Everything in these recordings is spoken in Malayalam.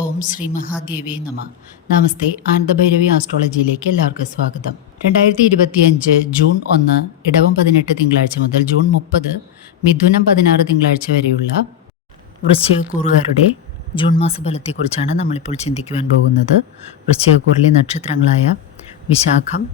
ഓം ശ്രീ മഹാദേവേ നമ. നമസ്തേ ആനന്ദഭൈരവി ആസ്ട്രോളജിയിലേക്ക് എല്ലാവർക്കും സ്വാഗതം. രണ്ടായിരത്തി ഇരുപത്തിയഞ്ച് ജൂൺ ഒന്ന് ഇടവം പതിനെട്ട് തിങ്കളാഴ്ച മുതൽ ജൂൺ മുപ്പത് മിഥുനം പതിനാറ് തിങ്കളാഴ്ച വരെയുള്ള വൃശ്ചികക്കൂറുകാരുടെ ജൂൺ മാസ ഫലത്തെക്കുറിച്ചാണ് നമ്മളിപ്പോൾ ചിന്തിക്കുവാൻ പോകുന്നത്. വൃശ്ചികക്കൂറിലെ നക്ഷത്രങ്ങളായ വിശാഖം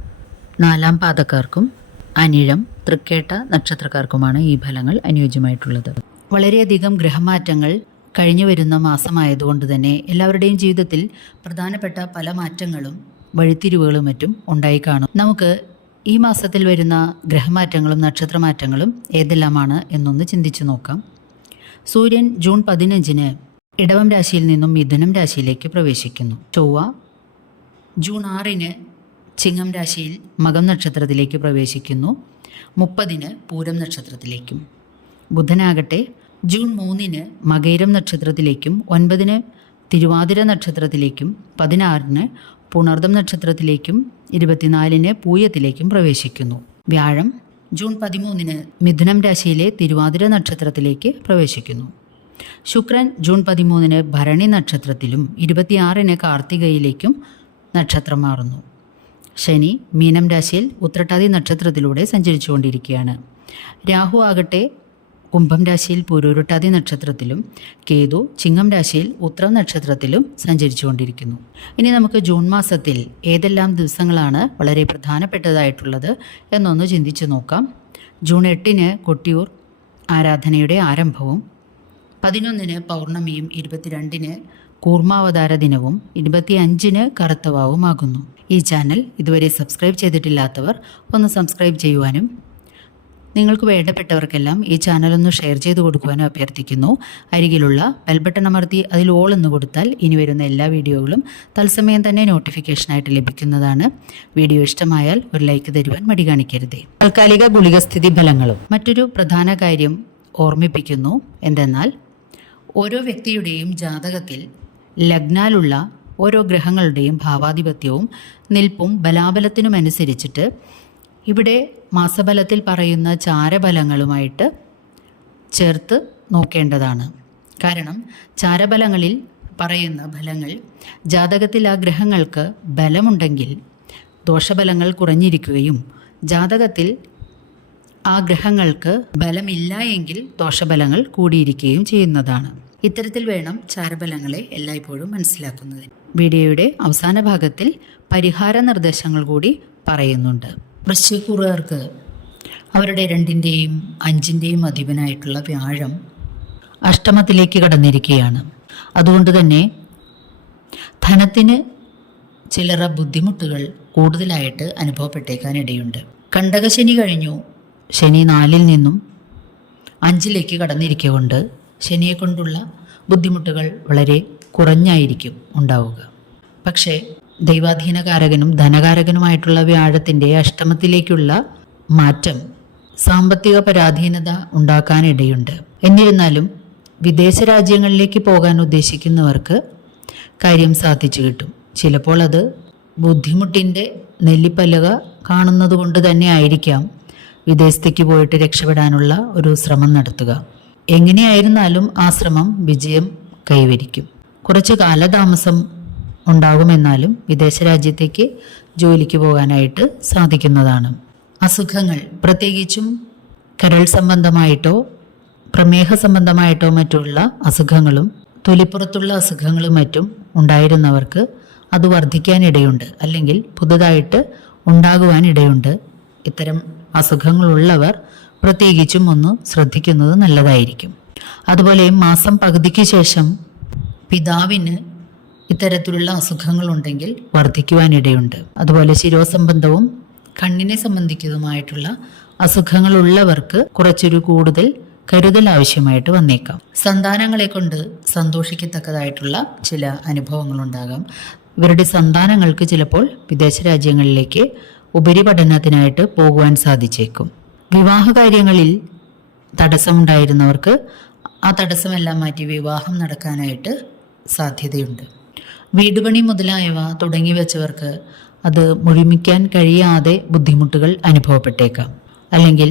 നാലാം പാദക്കാർക്കും അനിഴം തൃക്കേട്ട നക്ഷത്രക്കാർക്കുമാണ് ഈ ഫലങ്ങൾ അനുയോജ്യമായിട്ടുള്ളത്. വളരെയധികം ഗ്രഹമാറ്റങ്ങൾ കഴിഞ്ഞു വരുന്ന മാസമായതുകൊണ്ട് തന്നെ എല്ലാവരുടെയും ജീവിതത്തിൽ പ്രധാനപ്പെട്ട പല മാറ്റങ്ങളും വഴിത്തിരിവുകളും മറ്റും ഉണ്ടായി കാണും. നമുക്ക് ഈ മാസത്തിൽ വരുന്ന ഗ്രഹമാറ്റങ്ങളും നക്ഷത്രമാറ്റങ്ങളും ഏതെല്ലാമാണ് എന്നൊന്ന് ചിന്തിച്ചു നോക്കാം. സൂര്യൻ ജൂൺ പതിനഞ്ചിന് ഇടവം രാശിയിൽ നിന്നും മിഥുനം രാശിയിലേക്ക് പ്രവേശിക്കുന്നു. ചൊവ്വ ജൂൺ ആറിന് ചിങ്ങം രാശിയിൽ മകം നക്ഷത്രത്തിലേക്ക് പ്രവേശിക്കുന്നു. മുപ്പതിന് പൂരം നക്ഷത്രത്തിലേക്കും. ബുധനാകട്ടെ ജൂൺ മൂന്നിന് മകേരം നക്ഷത്രത്തിലേക്കും ഒൻപതിന് തിരുവാതിര നക്ഷത്രത്തിലേക്കും പതിനാറിന് പുണർദം നക്ഷത്രത്തിലേക്കും ഇരുപത്തിനാലിന് പൂയത്തിലേക്കും പ്രവേശിക്കുന്നു. വ്യാഴം ജൂൺ പതിമൂന്നിന് മിഥുനം രാശിയിലെ തിരുവാതിര നക്ഷത്രത്തിലേക്ക് പ്രവേശിക്കുന്നു. ശുക്രൻ ജൂൺ പതിമൂന്നിന് ഭരണി നക്ഷത്രത്തിലും ഇരുപത്തിയാറിന് കാർത്തികയിലേക്കും നക്ഷത്രം മാറുന്നു. ശനി മീനം രാശിയിൽ ഉത്രട്ടാതി നക്ഷത്രത്തിലൂടെ സഞ്ചരിച്ചുകൊണ്ടിരിക്കുകയാണ്. രാഹു ആകട്ടെ കുംഭം രാശിയിൽ പൂരൂരുട്ടാതി നക്ഷത്രത്തിലും കേതു ചിങ്ങം രാശിയിൽ ഉത്രം നക്ഷത്രത്തിലും സഞ്ചരിച്ചുകൊണ്ടിരിക്കുന്നു. ഇനി നമുക്ക് ജൂൺ മാസത്തിൽ ഏതെല്ലാം ദിവസങ്ങളാണ് വളരെ പ്രധാനപ്പെട്ടതായിട്ടുള്ളത് എന്നൊന്ന് ചിന്തിച്ചു നോക്കാം. ജൂൺ എട്ടിന് കൊട്ടിയൂർ ആരാധനയുടെ ആരംഭവും പതിനൊന്നിന് പൗർണമിയും ഇരുപത്തിരണ്ടിന് കൂർമാവതാര ദിനവും ഇരുപത്തിയഞ്ചിന് കറുത്തവാവുമാകുന്നു. ഈ ചാനൽ ഇതുവരെ സബ്സ്ക്രൈബ് ചെയ്തിട്ടില്ലാത്തവർ ഒന്ന് സബ്സ്ക്രൈബ് ചെയ്യുവാനും നിങ്ങൾക്ക് വേണ്ടപ്പെട്ടവർക്കെല്ലാം ഈ ചാനൽ ഒന്ന് ഷെയർ ചെയ്ത് കൊടുക്കുവാനും അഭ്യർത്ഥിക്കുന്നു. അരികിലുള്ള ബെൽബട്ടൺ അമർത്തി അതിൽ ഓൾ എന്ന് കൊടുത്താൽ ഇനി വരുന്ന എല്ലാ വീഡിയോകളും തത്സമയം തന്നെ നോട്ടിഫിക്കേഷനായിട്ട് ലഭിക്കുന്നതാണ്. വീഡിയോ ഇഷ്ടമായാൽ ഒരു ലൈക്ക് തരുവാൻ മടി കാണിക്കരുതേ. താൽക്കാലിക ഗുളികസ്ഥിതി ഫലങ്ങളും. മറ്റൊരു പ്രധാന കാര്യം ഓർമ്മിപ്പിക്കുന്നു. എന്തെന്നാൽ ഓരോ വ്യക്തിയുടെയും ജാതകത്തിൽ ലഗ്നാലുള്ള ഓരോ ഗ്രഹങ്ങളുടെയും ഭാവാധിപത്യവും നിൽപ്പും ബലാബലത്തിനുമനുസരിച്ചിട്ട് ഇവിടെ മാസബലത്തിൽ പറയുന്ന ചാരബലങ്ങളുമായിട്ട് ചേർത്ത് നോക്കേണ്ടതാണ്. കാരണം ചാരബലങ്ങളിൽ പറയുന്ന ഫലങ്ങൾ ജാതകത്തിൽ ആ ഗ്രഹങ്ങൾക്ക് ബലമുണ്ടെങ്കിൽ ദോഷബലങ്ങൾ കുറഞ്ഞിരിക്കുകയും ജാതകത്തിൽ ആ ഗ്രഹങ്ങൾക്ക് ബലമില്ല എങ്കിൽ ദോഷബലങ്ങൾ കൂടിയിരിക്കുകയും ചെയ്യുന്നതാണ്. ഇത്തരത്തിൽ വേണം ചാരബലങ്ങളെ എല്ലായ്പ്പോഴും മനസ്സിലാക്കുന്നത്. വീഡിയോയുടെ അവസാന ഭാഗത്തിൽ പരിഹാര നിർദ്ദേശങ്ങൾ കൂടി പറയുന്നുണ്ട്. വൃശ്ചികൂറുകാർക്ക് അവരുടെ രണ്ടിന്റെയും അഞ്ചിന്റെയും അധിപനായിട്ടുള്ള വ്യാഴം അഷ്ടമത്തിലേക്ക് കടന്നിരിക്കുകയാണ്. അതുകൊണ്ട് തന്നെ ധനത്തിന് ചിലറ ബുദ്ധിമുട്ടുകൾ കൂടുതലായിട്ട് അനുഭവപ്പെട്ടേക്കാനിടയുണ്ട്. കണ്ടകശനി കഴിഞ്ഞു. ശനി നാലിൽ നിന്നും അഞ്ചിലേക്ക് കടന്നിരിക്കൊണ്ട് ശനിയെ കൊണ്ടുള്ള ബുദ്ധിമുട്ടുകൾ വളരെ കുറഞ്ഞായിരിക്കും ഉണ്ടാവുക. പക്ഷേ ദൈവാധീനകാരകനും ധനകാരകനുമായിട്ടുള്ള വ്യാഴത്തിന്റെ അഷ്ടമത്തിലേക്കുള്ള മാറ്റം സാമ്പത്തിക പരാധീനത ഉണ്ടാക്കാനിടയുണ്ട്. എന്നിരുന്നാലും വിദേശ രാജ്യങ്ങളിലേക്ക് പോകാൻ ഉദ്ദേശിക്കുന്നവർക്ക് കാര്യം സാധിച്ചു കിട്ടും. ചിലപ്പോൾ അത് ബുദ്ധിമുട്ടിന്റെ നെല്ലിപ്പലക കാണുന്നത് കൊണ്ട് തന്നെ ആയിരിക്കാം വിദേശത്തേക്ക് പോയിട്ട് രക്ഷപ്പെടാനുള്ള ഒരു ശ്രമം നടത്തുക. എങ്ങനെയായിരുന്നാലും ആ ശ്രമം വിജയം കൈവരിക്കും. കുറച്ച് കാലതാമസം ഉണ്ടാകുമെന്നാലും വിദേശ രാജ്യത്തേക്ക് ജോലിക്ക് പോകാനായിട്ട് സാധിക്കുന്നതാണ്. അസുഖങ്ങൾ പ്രത്യേകിച്ചും കരൾ സംബന്ധമായിട്ടോ പ്രമേഹ സംബന്ധമായിട്ടോ മറ്റുള്ള അസുഖങ്ങളും തൊലിപ്പുറത്തുള്ള അസുഖങ്ങളും മറ്റും ഉണ്ടായിരുന്നവർക്ക് അത് വർദ്ധിക്കാനിടയുണ്ട്. അല്ലെങ്കിൽ പുതുതായിട്ട് ഉണ്ടാകുവാനിടയുണ്ട്. ഇത്തരം അസുഖങ്ങളുള്ളവർ പ്രത്യേകിച്ചും ഒന്ന് ശ്രദ്ധിക്കുന്നത് നല്ലതായിരിക്കും. അതുപോലെ മാസം പകുതിക്ക് ശേഷം പിതാവിന് ഇത്തരത്തിലുള്ള അസുഖങ്ങളുണ്ടെങ്കിൽ വർദ്ധിക്കുവാനിടയുണ്ട്. അതുപോലെ ശിരോസംബന്ധവും കണ്ണിനെ സംബന്ധിക്കുന്നതുമായിട്ടുള്ള അസുഖങ്ങളുള്ളവർക്ക് കുറച്ചൊരു കൂടുതൽ കരുതൽ ആവശ്യമായിട്ട് വന്നേക്കാം. സന്താനങ്ങളെ കൊണ്ട് സന്തോഷിക്കത്തക്കതായിട്ടുള്ള ചില അനുഭവങ്ങൾ അനുഭവങ്ങളുണ്ടാകാം. ഇവരുടെ സന്താനങ്ങൾക്ക് ചിലപ്പോൾ വിദേശ രാജ്യങ്ങളിലേക്ക് ഉപരിപഠനത്തിനായിട്ട് പോകുവാൻ സാധിച്ചേക്കും. വിവാഹ കാര്യങ്ങളിൽ തടസ്സമുണ്ടായിരുന്നവർക്ക് ആ തടസ്സമെല്ലാം മാറ്റി വിവാഹം നടക്കാനായിട്ട് സാധ്യതയുണ്ട്. വീടുപണി മുതലായവ തുടങ്ങി വെച്ചവർക്ക് അത് മുഴുമിക്കാൻ കഴിയാതെ ബുദ്ധിമുട്ടുകൾ അനുഭവപ്പെട്ടേക്കാം. അല്ലെങ്കിൽ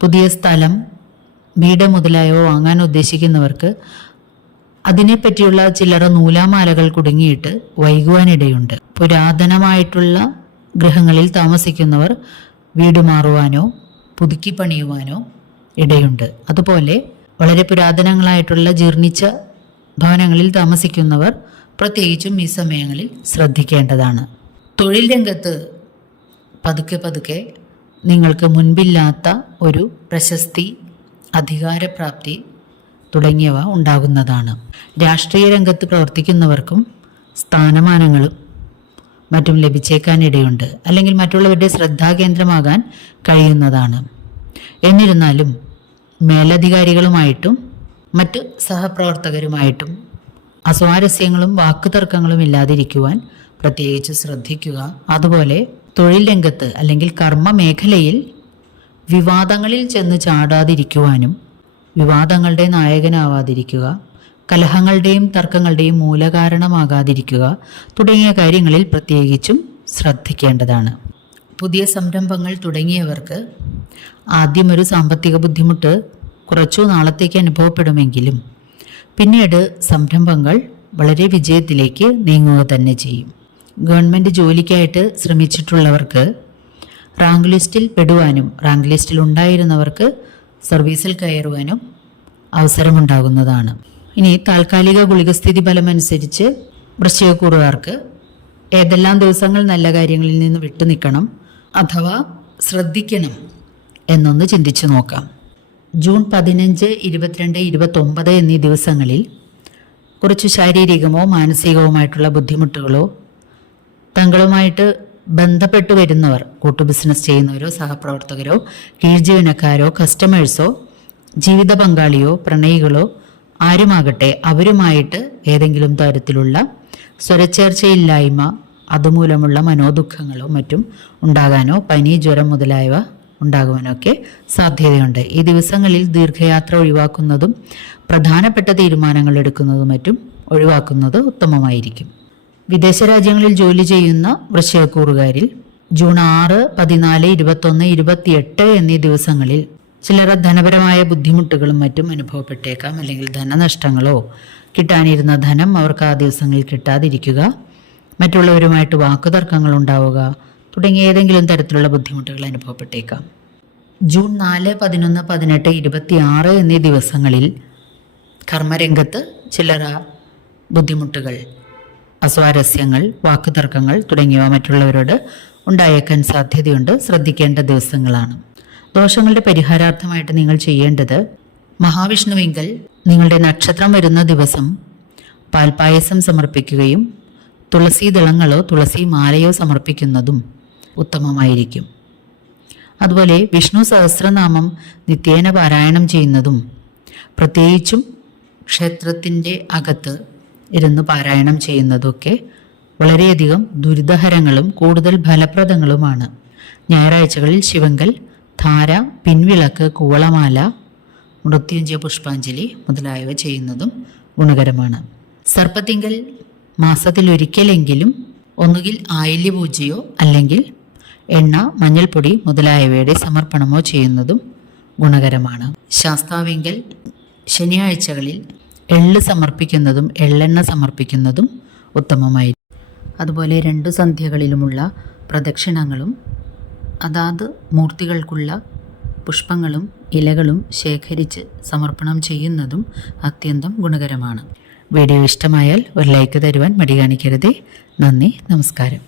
പുതിയ സ്ഥലം വീട് മുതലായവ വാങ്ങാൻ ഉദ്ദേശിക്കുന്നവർക്ക് അതിനെപ്പറ്റിയുള്ള ചില്ലറ നൂലാമാലകൾ കുടുങ്ങിയിട്ട് വൈകുവാനിടയുണ്ട്. പുരാതനമായിട്ടുള്ള ഗൃഹങ്ങളിൽ താമസിക്കുന്നവർ വീട് മാറുവാനോ പുതുക്കി പണിയുവാനോ ഇടയുണ്ട്. അതുപോലെ വളരെ പുരാതനങ്ങളായിട്ടുള്ള ജീർണിച്ച ഭവനങ്ങളിൽ താമസിക്കുന്നവർ പ്രത്യേകിച്ചും ഈ സമയങ്ങളിൽ ശ്രദ്ധിക്കേണ്ടതാണ്. തൊഴിൽ രംഗത്ത് പതുക്കെ പതുക്കെ നിങ്ങൾക്ക് മുൻപില്ലാത്ത ഒരു പ്രശസ്തി അധികാരപ്രാപ്തി തുടങ്ങിയവ ഉണ്ടാകുന്നതാണ്. രാഷ്ട്രീയ രംഗത്ത് പ്രവർത്തിക്കുന്നവർക്കും സ്ഥാനമാനങ്ങളും മറ്റും ലഭിച്ചേക്കാനിടയുണ്ട്. അല്ലെങ്കിൽ മറ്റുള്ളവരുടെ ശ്രദ്ധാകേന്ദ്രമാകാൻ കഴിയുന്നതാണ്. എന്നിരുന്നാലും മേലധികാരികളുമായിട്ടും മറ്റ് സഹപ്രവർത്തകരുമായിട്ടും അസ്വാരസ്യങ്ങളും വാക്കുതർക്കങ്ങളും ഇല്ലാതിരിക്കുവാൻ പ്രത്യേകിച്ച് ശ്രദ്ധിക്കുക. അതുപോലെ തൊഴിൽ രംഗത്ത് അല്ലെങ്കിൽ കർമ്മ മേഖലയിൽ വിവാദങ്ങളിൽ ചെന്ന് ചാടാതിരിക്കുവാനും വിവാദങ്ങളുടെ നായകനാവാതിരിക്കുക കലഹങ്ങളുടെയും തർക്കങ്ങളുടെയും മൂലകാരണമാകാതിരിക്കുക തുടങ്ങിയ കാര്യങ്ങളിൽ പ്രത്യേകിച്ചും ശ്രദ്ധിക്കേണ്ടതാണ്. പുതിയ സംരംഭങ്ങൾ തുടങ്ങിയവർക്ക് ആദ്യമൊരു സാമ്പത്തിക ബുദ്ധിമുട്ട് കുറച്ചു നാളത്തേക്ക് അനുഭവപ്പെടുമെങ്കിലും പിന്നീട് സംരംഭങ്ങൾ വളരെ വിജയത്തിലേക്ക് നീങ്ങുക തന്നെ ചെയ്യും. ഗവൺമെന്റ് ജോലിക്കായിട്ട് ശ്രമിച്ചിട്ടുള്ളവർക്ക് റാങ്ക് ലിസ്റ്റിൽ പെടുവാനും റാങ്ക് ലിസ്റ്റിൽ ഉണ്ടായിരുന്നവർക്ക് സർവീസിൽ കയറുവാനും അവസരമുണ്ടാകുന്നതാണ്. ഇനി താൽക്കാലിക ഗുളികസ്ഥിതി ഫലമനുസരിച്ച് വൃശ്ചികക്കൂറുകാർക്ക് ഏതെല്ലാം ദിവസങ്ങൾ നല്ല കാര്യങ്ങളിൽ നിന്ന് വിട്ടു നിൽക്കണം അഥവാ ശ്രദ്ധിക്കണം എന്നൊന്ന് ചിന്തിച്ചു നോക്കാം. ജൂൺ പതിനഞ്ച് ഇരുപത്തിരണ്ട് ഇരുപത്തൊമ്പത് എന്നീ ദിവസങ്ങളിൽ കുറച്ച് ശാരീരികമോ മാനസികവുമായിട്ടുള്ള ബുദ്ധിമുട്ടുകളോ തങ്ങളുമായിട്ട് ബന്ധപ്പെട്ട് വരുന്നവർ കൂട്ടു ബിസിനസ് ചെയ്യുന്നവരോ സഹപ്രവർത്തകരോ കീഴ്ജീവനക്കാരോ കസ്റ്റമേഴ്സോ ജീവിത പങ്കാളിയോ പ്രണയികളോ ആരുമാകട്ടെ അവരുമായിട്ട് ഏതെങ്കിലും തരത്തിലുള്ള സ്വരച്ചേർച്ചയില്ലായ്മ അതുമൂലമുള്ള മനോദുഃഖങ്ങളോ മറ്റും ഉണ്ടാകാനോ പനി ജ്വരം മുതലായവ ഉണ്ടാകുവാനൊക്കെ സാധ്യതയുണ്ട്. ഈ ദിവസങ്ങളിൽ ദീർഘയാത്ര ഒഴിവാക്കുന്നതും പ്രധാനപ്പെട്ട തീരുമാനങ്ങൾ എടുക്കുന്നതും മറ്റും ഒഴിവാക്കുന്നത് ഉത്തമമായിരിക്കും. വിദേശ രാജ്യങ്ങളിൽ ജോലി ചെയ്യുന്ന വൃശ്ചികക്കൂറുകാരിൽ ജൂൺ ആറ് പതിനാല് ഇരുപത്തൊന്ന് ഇരുപത്തിയെട്ട് എന്നീ ദിവസങ്ങളിൽ ചിലർ ധനപരമായ ബുദ്ധിമുട്ടുകളും മറ്റും അനുഭവപ്പെട്ടേക്കാം. അല്ലെങ്കിൽ ധനനഷ്ടങ്ങളോ കിട്ടാനിരുന്ന ധനം അവർക്ക് ആ ദിവസങ്ങളിൽ കിട്ടാതിരിക്കുക മറ്റുള്ളവരുമായിട്ട് വാക്കുതർക്കങ്ങൾ ഉണ്ടാവുക തുടങ്ങിയ ഏതെങ്കിലും തരത്തിലുള്ള ബുദ്ധിമുട്ടുകൾ അനുഭവപ്പെട്ടേക്കാം. ജൂൺ നാല് പതിനൊന്ന് പതിനെട്ട് ഇരുപത്തി ആറ് എന്നീ ദിവസങ്ങളിൽ കർമ്മരംഗത്ത് ചില്ലറ ബുദ്ധിമുട്ടുകൾ അസ്വാരസ്യങ്ങൾ വാക്കുതർക്കങ്ങൾ തുടങ്ങിയവ മറ്റുള്ളവരോട് ഉണ്ടായേക്കാൻ സാധ്യതയുണ്ട്. ശ്രദ്ധിക്കേണ്ട ദിവസങ്ങളാണ്. ദോഷങ്ങളുടെ പരിഹാരാർത്ഥമായിട്ട് നിങ്ങൾ ചെയ്യേണ്ടത് മഹാവിഷ്ണുവിങ്കൽ നിങ്ങളുടെ നക്ഷത്രം വരുന്ന ദിവസം പാൽപായസം സമർപ്പിക്കുകയും തുളസി ദളങ്ങളോ തുളസി മാലയോ സമർപ്പിക്കുന്നതും ഉത്തമമായിരിക്കും. അതുപോലെ വിഷ്ണു സഹസ്രനാമം നിത്യേന പാരായണം ചെയ്യുന്നതും പ്രത്യേകിച്ചും ക്ഷേത്രത്തിന്റെ അകത്ത് ഇരുന്ന് പാരായണം ചെയ്യുന്നതൊക്കെ വളരെയധികം ദുരിതഹരങ്ങളും കൂടുതൽ ഫലപ്രദങ്ങളുമാണ്. ഞായറാഴ്ചകളിൽ ശിവങ്കൽ ധാര പിൻവിളക്ക് കൂവളമാല മൃത്യുഞ്ജയ പുഷ്പാഞ്ജലി മുതലായവ ചെയ്യുന്നതും ഗുണകരമാണ്. സർപ്പത്തിങ്കൽ മാസത്തിലൊരിക്കലെങ്കിലും ഒന്നുകിൽ ആയില്യ പൂജയോ അല്ലെങ്കിൽ എണ്ണ മഞ്ഞൾപ്പൊടി മുതലായവയുടെ സമർപ്പണമോ ചെയ്യുന്നതും ഗുണകരമാണ്. ശാസ്താവിങ്കൽ ശനിയാഴ്ചകളിൽ എള്ള് സമർപ്പിക്കുന്നതും എള്ളെണ്ണ സമർപ്പിക്കുന്നതും ഉത്തമമായി അതുപോലെ രണ്ടു സന്ധ്യകളിലുമുള്ള പ്രദക്ഷിണങ്ങളും അതാത് മൂർത്തികൾക്കുള്ള പുഷ്പങ്ങളും ഇലകളും ശേഖരിച്ച് സമർപ്പണം ചെയ്യുന്നതും അത്യന്തം ഗുണകരമാണ്. വീഡിയോ ഇഷ്ടമായാൽ ഒരു ലൈക്ക് തരുവാൻ മടി കാണിക്കരുതേ. നന്ദി നമസ്കാരം.